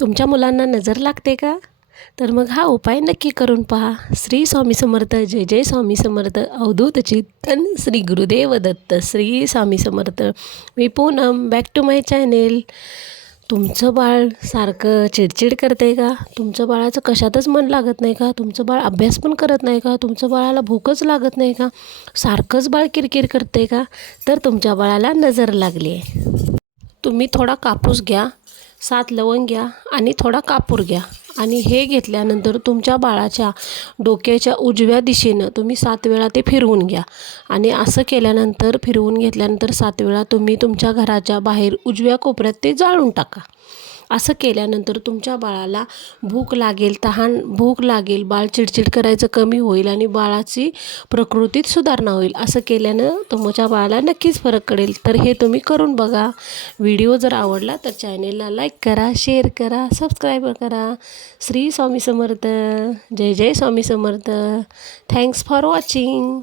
तुमच्या मुलांना नजर लागते का? तर मग हा उपाय नक्की करून पहा. श्री स्वामी समर्थ जय जय स्वामी समर्थ अवधूत चिंतन श्री गुरुदेव दत्त श्री स्वामी समर्थ. मी Poonam back to my channel तुमचं बाळ सारखं चिडचिड करते का? तुमचं बाळाचं कशातच मन लागत नाही का? तुमचं बाळ अभ्यास पण करत नाही का? तुमचं बाळाला भूकच लागत नाही का? सारखंच बाळ किरकिर करते का? तर तुमच्या बाळाला नजर लागली आहे तुम्ही थोडा कापूस घ्या. सात लवंग घ्या आणि थोडा कापूर घ्या. आणि हे घेतल्यानंतर तुमच्या बाळाच्या डोक्याच्या उजव्या दिशेनं तुम्ही सात वेळा ते फिरवून घ्या. आणि असं केल्यानंतर फिरवून घेतल्यानंतर सात वेळा तुम्ही तुमच्या घराच्या बाहेर उजव्या कोपऱ्यात ते जाळून टाका. असं केल्यानंतर तुमच्या बाळाला भूक लागेल तहान भूक लागेल बाळ चिडचिड करायचं कमी होईल आणि बाळाची प्रकृतीत सुधारणा होईल. असं केल्यानं तुमच्या बाळाला नक्कीच फरक कळेल. तर हे तुम्ही करून बघा. व्हिडिओ जर आवडला तर चॅनेलला लाईक करा शेअर करा सबस्क्राईब करा. श्री स्वामी समर्थ. जय जय Swami Samarth. Thanks for watching.